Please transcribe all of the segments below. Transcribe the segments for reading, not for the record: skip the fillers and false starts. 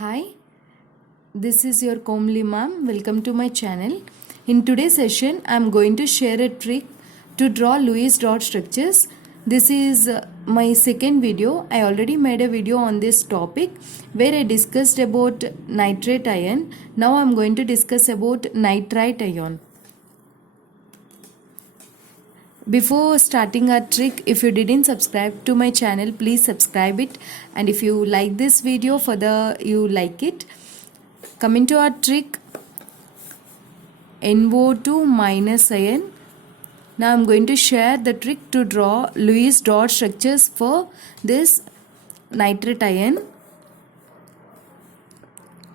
Hi, this is your Komali Mam. Welcome to my channel. In today's session, I am going to share a trick to draw Lewis dot structures. This is my second video. I already made a video on this topic where I discussed about nitrate ion. Now I am going to discuss about nitrite ion. Before starting our trick, if you didn't subscribe to my channel, please subscribe it, and if you like this video, further you like it. Coming to our trick, NO2 minus ion. Now I am going to share the trick to draw Lewis dot structures for this nitrate ion.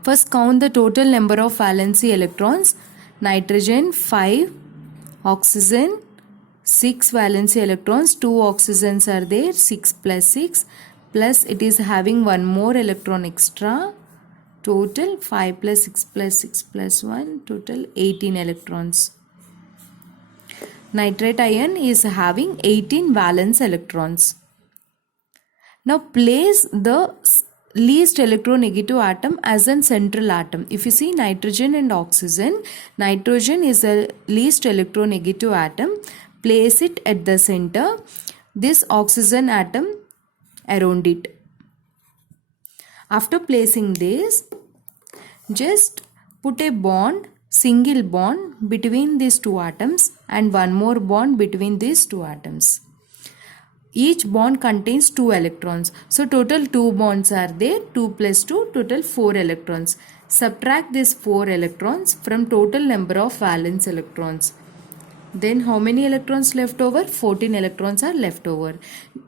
First count the total number of valency electrons. Nitrogen 5, oxygen 6 valency electrons, 2 oxygens are there, 6 plus 6, plus it is having one more electron extra, total 5 plus 6 plus 6 plus 1, total 18 electrons. Nitrate ion is having 18 valence electrons. Now place the least electronegative atom as a central atom. If you see nitrogen and oxygen, nitrogen is the least electronegative atom. Place it at the center, this oxygen atom around it. After placing this, just put a bond, single bond between these two atoms and one more bond between these two atoms. Each bond contains 2 electrons. So total 2 bonds are there, 2 plus 2, total 4 electrons. Subtract these 4 electrons from total number of valence electrons. Then how many electrons left over? 14 electrons are left over.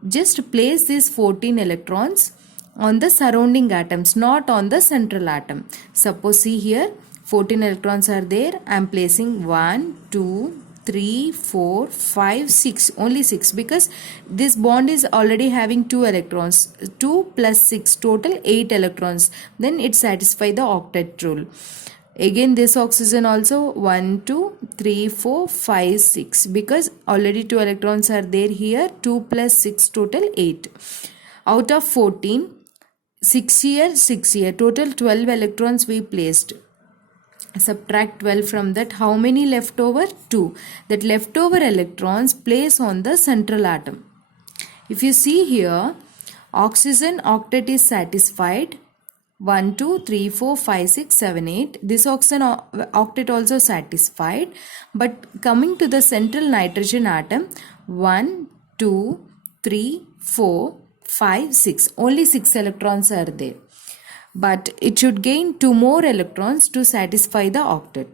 Just place these 14 electrons on the surrounding atoms, not on the central atom. Suppose see here, 14 electrons are there. I am placing 1, 2, 3, 4, 5, 6. Only 6 because this bond is already having 2 electrons. 2 plus 6, total 8 electrons. Then it satisfies the octet rule. Again this oxygen also 1, 2, 3, 4, 5, 6 because already 2 electrons are there here. 2 plus 6 total 8. Out of 14, 6 here, 6 here. Total 12 electrons we placed. Subtract 12 from that. How many left over? 2. That leftover electrons place on the central atom. If you see here, oxygen octet is satisfied. 1, 2, 3, 4, 5, 6, 7, 8. This oxygen octet also satisfied. But coming to the central nitrogen atom, 1, 2, 3, 4, 5, 6. Only 6 electrons are there. But it should gain 2 more electrons to satisfy the octet.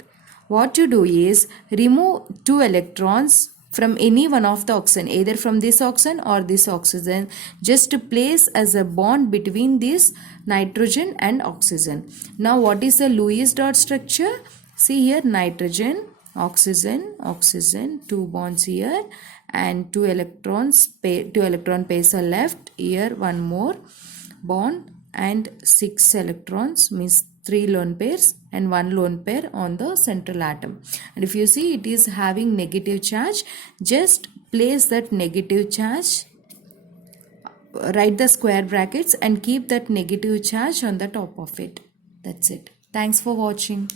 What you do is remove 2 electrons from any one of the oxygen, either from this oxygen or this oxygen. Just place as a bond between this nitrogen and oxygen. Now what is the Lewis dot structure? See here, nitrogen, oxygen, oxygen, 2 bonds here and 2 electron pairs are left. Here one more bond and 6 electrons, means 3 lone pairs and 1 lone pair on the central atom. And if you see it is having negative charge, just place that negative charge, write the square brackets and keep that negative charge on the top of it. That's it. Thanks for watching.